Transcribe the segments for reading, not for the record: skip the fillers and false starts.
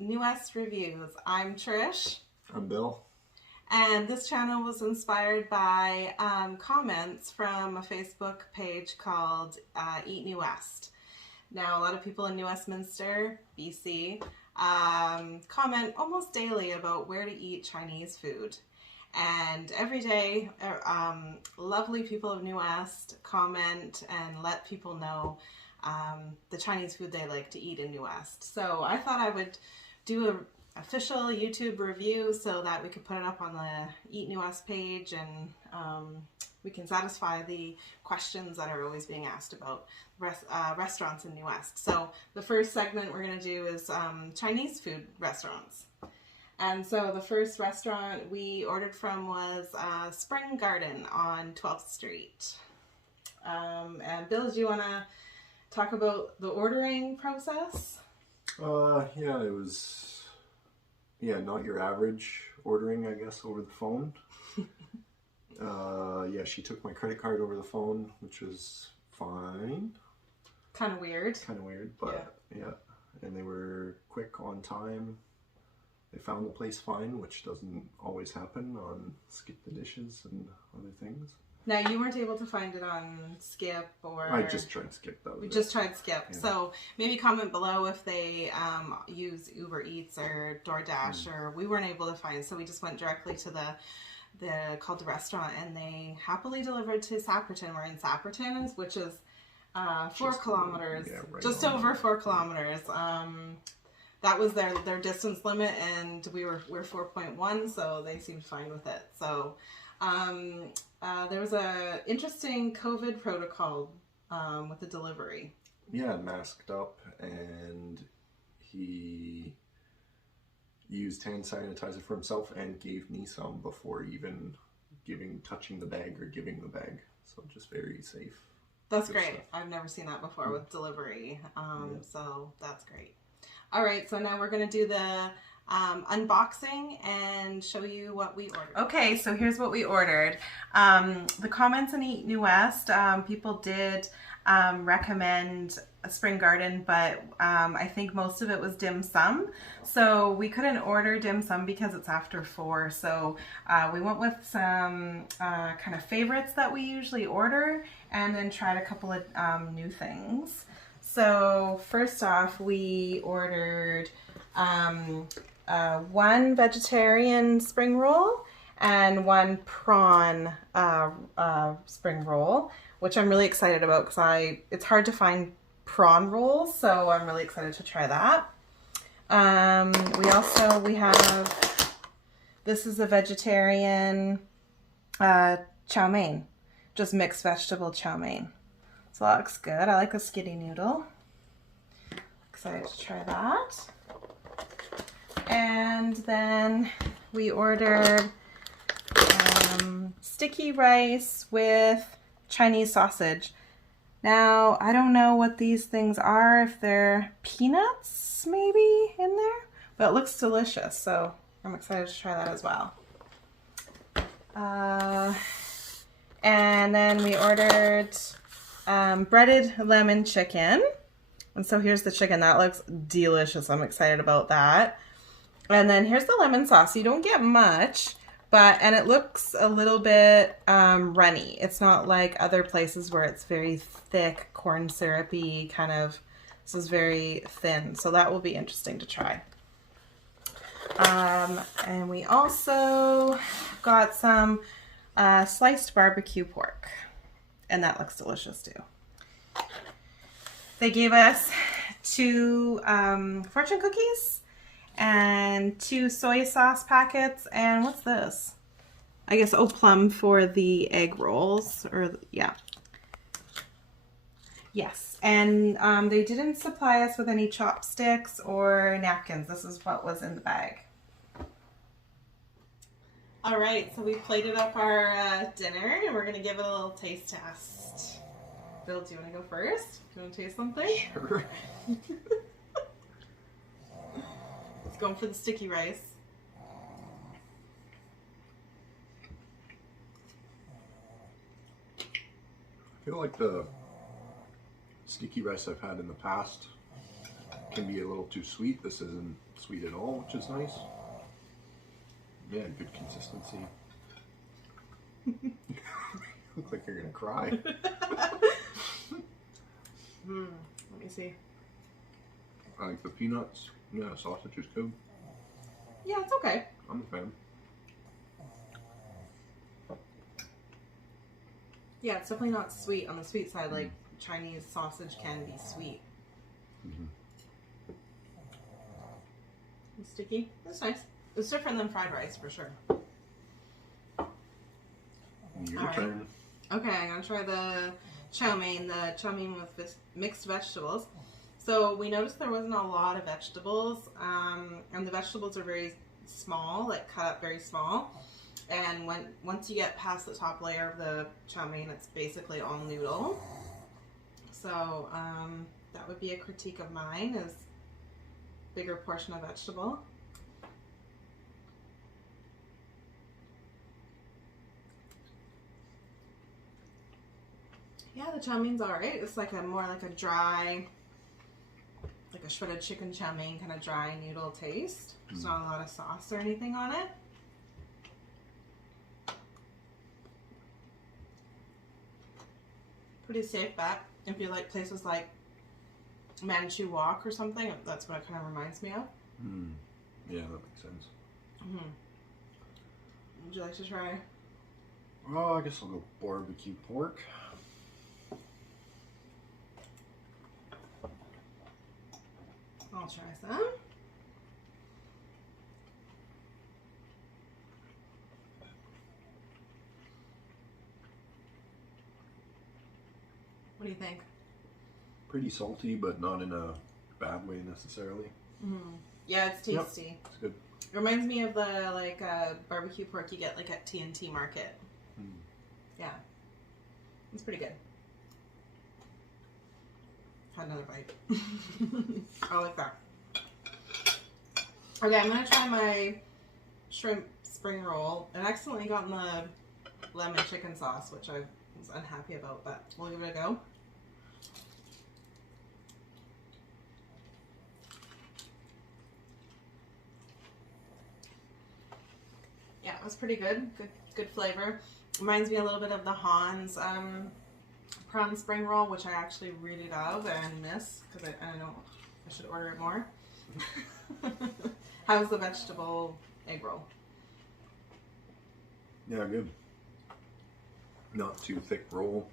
New West Reviews. I'm Trish. I'm Bill. And this channel was inspired by comments from a Facebook page called Eat New West. Now, a lot of people in New Westminster BC comment almost daily about where to eat Chinese food. And every day, lovely people of New West comment and let people know the Chinese food they like to eat in New West. So I thought I would do an official YouTube review so that we could put it up on the Eat New West page, and we can satisfy the questions that are always being asked about restaurants in New West. So the first segment we're going to do is Chinese food restaurants. And so the first restaurant we ordered from was Spring Garden on 12th Street. And Bill, do you want to talk about the ordering process? Yeah, it was, not your average ordering, I guess, over the phone. She took my credit card over the phone, which was fine. Kind of weird, but yeah. And they were quick, on time. They found the place fine, which doesn't always happen on Skip the Dishes and other things. Now, you weren't able to find it on Skip or... I just tried Skip, though. We just tried Skip. Yeah. So maybe comment below if they use Uber Eats or DoorDash, or we weren't able to find. So we just went directly to called the restaurant, and they happily delivered to Sapperton. We're in Sapperton, which is 4 kilometers, just over 4 kilometers. That was their distance limit, and we're 4.1, so they seemed fine with it. So there was a interesting COVID protocol with the delivery. Yeah, masked up, and he used hand sanitizer for himself and gave me some before even touching the bag or giving the bag. So just very safe. That's great. Stuff. I've never seen that before with delivery. So that's great. All right, so now we're going to do the unboxing and show you what we ordered. Okay, so here's what we ordered. The comments in Eat New West, people did recommend a Spring Garden, but I think most of it was dim sum. So we couldn't order dim sum because it's after 4. So we went with some kind of favorites that we usually order, and then tried a couple of new things. So first off, we ordered 1 vegetarian spring roll and 1 prawn spring roll, which I'm really excited about because it's hard to find prawn rolls, so I'm really excited to try that. We have, this is a vegetarian chow mein, just mixed vegetable chow mein. So that looks good. I like the skitty noodle. Excited to try that. And then we ordered sticky rice with Chinese sausage. Now, I don't know what these things are, if they're peanuts maybe in there, but it looks delicious, so I'm excited to try that as well. And then we ordered breaded lemon chicken. And so here's the chicken. That looks delicious. I'm excited about that. And then here's the lemon sauce. You don't get much, and it looks a little bit runny. It's not like other places where it's very thick, corn syrupy kind of. This is very thin, so that will be interesting to try. And we also got some sliced barbecue pork, and that looks delicious too. They gave us 2 fortune cookies and 2 soy sauce packets, and what's this? I guess plum for the egg rolls, Yes, and they didn't supply us with any chopsticks or napkins. This is what was in the bag. All right, so we plated up our dinner, and we're gonna give it a little taste test. Bill, do you want to go first? Do you want to taste something? Sure. Let's go for the sticky rice. I feel like the sticky rice I've had in the past can be a little too sweet. This isn't sweet at all, which is nice. Yeah, good consistency. Look like you're gonna cry. Let me see. I like the peanuts. Yeah, sausage is good. Yeah, it's okay. I'm a fan. Yeah, it's definitely not sweet on the sweet side. Like Chinese sausage can be sweet. It's sticky. It's nice. It's different than fried rice for sure. Your turn. Okay, I'm gonna try the chow mein with mixed vegetables. So we noticed there wasn't a lot of vegetables, and the vegetables are very small, like cut up very small. And once you get past the top layer of the chow mein, it's basically all noodle. So that would be a critique of mine, is bigger portion of vegetable. Yeah, the chow mein's alright. It's like more like a dry, like a shredded chicken chow mein, kind of dry noodle taste. There's not a lot of sauce or anything on it. Pretty safe bet. If you like places like Manchu Wok or something, that's what it kind of reminds me of. Yeah, that makes sense. Would you like to try? Oh, I guess I'll go barbecue pork. I'll try some. What do you think? Pretty salty, but not in a bad way necessarily. Yeah, it's tasty. Yep, it's good. It reminds me of the barbecue pork you get like at T&T Market. Yeah, it's pretty good. Had another bite. I like that. Okay, I'm gonna try my shrimp spring roll. I accidentally got in the lemon chicken sauce, which I was unhappy about, but we'll give it a go. Yeah, it was pretty good. Good flavor. Reminds me a little bit of the Han's prawn spring roll, which I actually really love and miss because I know I should order it more. How's the vegetable egg roll? Yeah, good. Not too thick roll.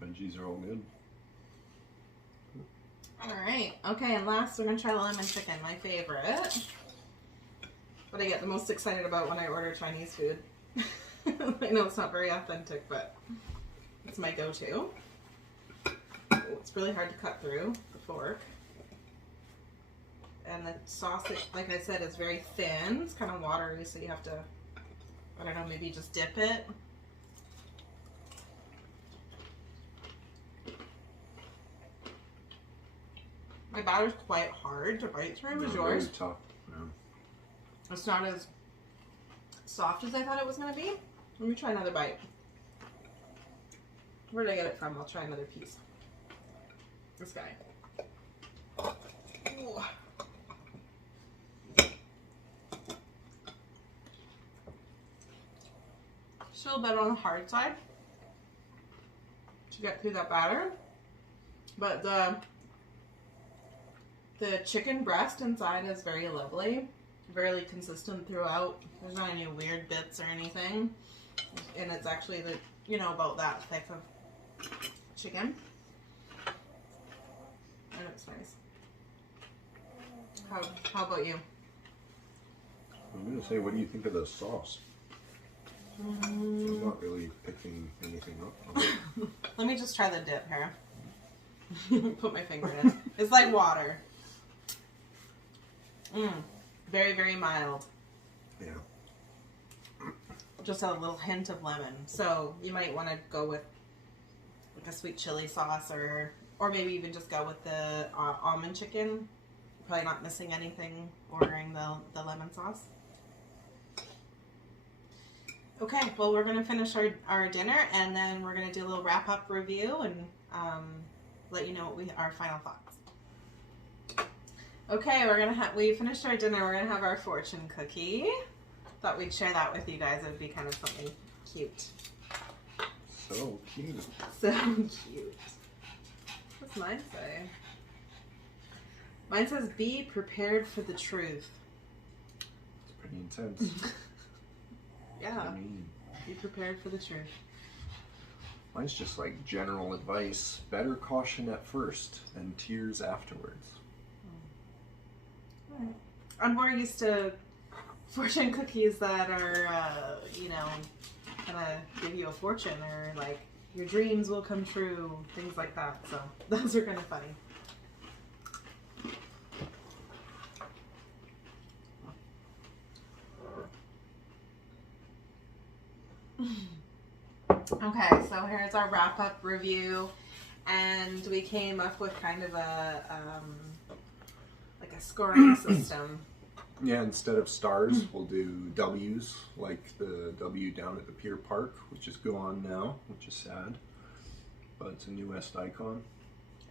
Veggies are all good. Alright, okay, and last we're going to try the lemon chicken, my favorite. What I get the most excited about when I order Chinese food. I know it's not very authentic, but it's my go-to. It's really hard to cut through the fork. And the sauce, like I said, is very thin. It's kind of watery, so you have to, I don't know, maybe just dip it. My batter's quite hard to bite through. Is yours? Really tough. Yeah. It's not as soft as I thought it was going to be. Let me try another bite. Where did I get it from? I'll try another piece. This guy. Ooh. Still a bit on the hard side to get through that batter, but the chicken breast inside is very lovely, very consistent throughout. There's not any weird bits or anything, and it's actually about that thick of chicken, and it's nice. How about you? I'm gonna say, what do you think of the sauce? I'm not really picking anything up. Let me just try the dip here. Put my finger in. It's like water. Very, very mild. Yeah. Just a little hint of lemon. So you might want to go with like a sweet chili sauce, or maybe even just go with the almond chicken. Probably not missing anything ordering the lemon sauce. Okay, well, we're going to finish our dinner, and then we're going to do a little wrap-up review and let you know what our final thoughts. Okay, we finished our dinner. We're gonna have our fortune cookie. Thought we'd share that with you guys. It would be kind of something cute. So cute. So cute. What's mine say? Mine says, "Be prepared for the truth." It's pretty intense. Yeah. Be prepared for the truth. Mine's just like general advice. Better caution at first than tears afterwards. Right. I'm more used to fortune cookies that are, gonna give you a fortune, or like your dreams will come true, things like that. So those are kind of funny. Okay, so here's our wrap-up review, and we came up with kind of a like a scoring system. Yeah, instead of stars, we'll do W's, like the W down at the Pier Park, which is gone now, which is sad, but it's a New West icon.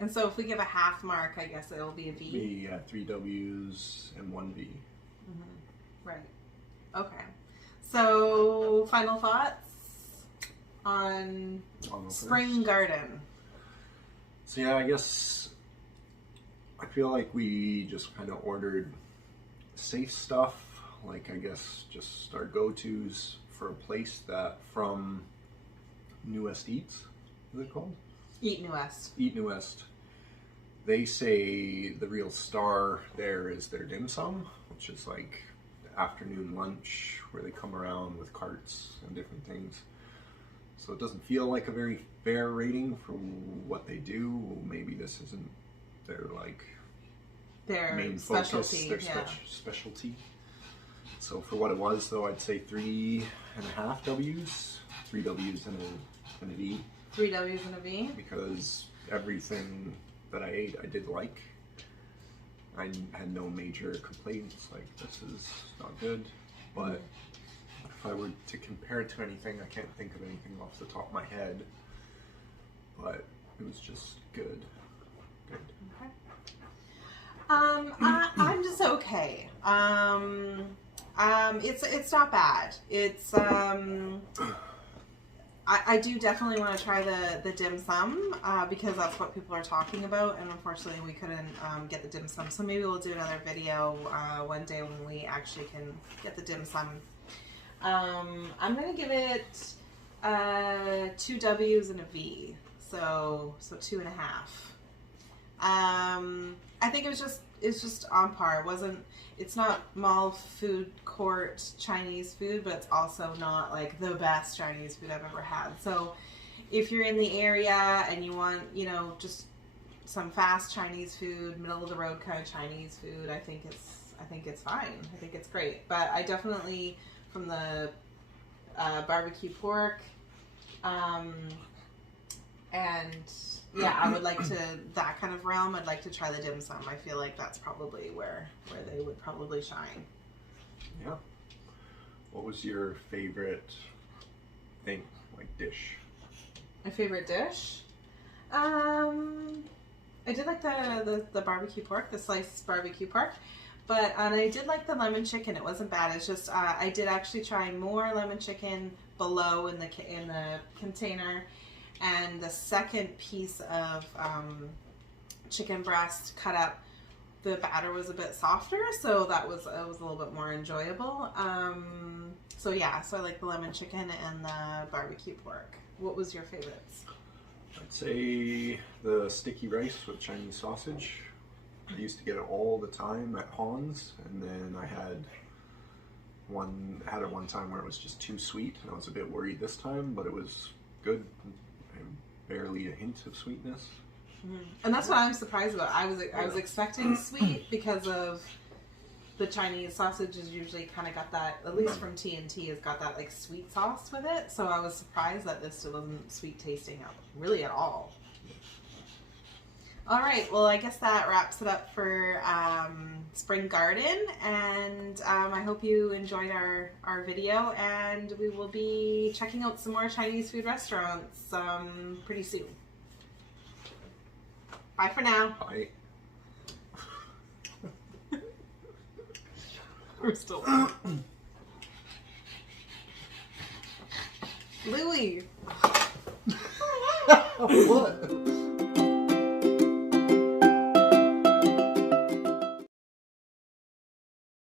And so if we give a half mark, I guess it'll be a V. B, yeah, 3 W's and 1 V. Mm-hmm. Right. Okay. So, final thoughts on Spring Garden. So yeah, I guess I feel like we just kind of ordered safe stuff, like I guess just our go-tos for a place that from New West Eats, is it called? Eat New West. Eat New West. They say the real star there is their dim sum, which is like the afternoon lunch where they come around with carts and different things. So it doesn't feel like a very fair rating for what they do. Maybe this isn't their their main specialty, focus, their specialty. So for what it was, though, I'd say 3.5 W's, 3 W's and a V. 3 W's and a V. Because everything that I ate, I did like. I had no major complaints, like this is not good. But if I were to compare it to anything, I can't think of anything off the top of my head. But it was just good. Good. Okay. I'm just okay. It's not bad. It's I do definitely want to try the dim sum because that's what people are talking about, and unfortunately we couldn't get the dim sum. So maybe we'll do another video one day when we actually can get the dim sum. I'm gonna give it 2 W's and a V, so 2.5. I think it's just on par. It's not mall food court Chinese food, but it's also not like the best Chinese food I've ever had. So if you're in the area and you want, just some fast Chinese food, middle of the road kind of Chinese food, I think it's fine. I think it's great. But I definitely, from the barbecue pork, and yeah, I would like to, that kind of realm, I'd like to try the dim sum. I feel like that's probably where they would probably shine. Yeah. What was your favorite thing, like dish? My favorite dish? I did like the barbecue pork, the sliced barbecue pork. But and I did like the lemon chicken. It wasn't bad. It's just I did actually try more lemon chicken below in the container. And the second piece of chicken breast cut up, the batter was a bit softer, so it was a little bit more enjoyable. So I like the lemon chicken and the barbecue pork. What was your favorites? I'd say the sticky rice with Chinese sausage. I used to get it all the time at Hans, and then I had it one time where it was just too sweet, and I was a bit worried this time, but it was good. Barely a hint of sweetness. And that's what I'm surprised about. I was expecting sweet because of the Chinese sausage is usually kind of got that, at least from TNT, has got that like sweet sauce with it. So I was surprised that this wasn't sweet tasting really at all. All right, well, I guess that wraps it up for Spring Garden, and I hope you enjoyed our video, and we will be checking out some more Chinese food restaurants pretty soon. Bye for now. Bye. We're still. Louie! What?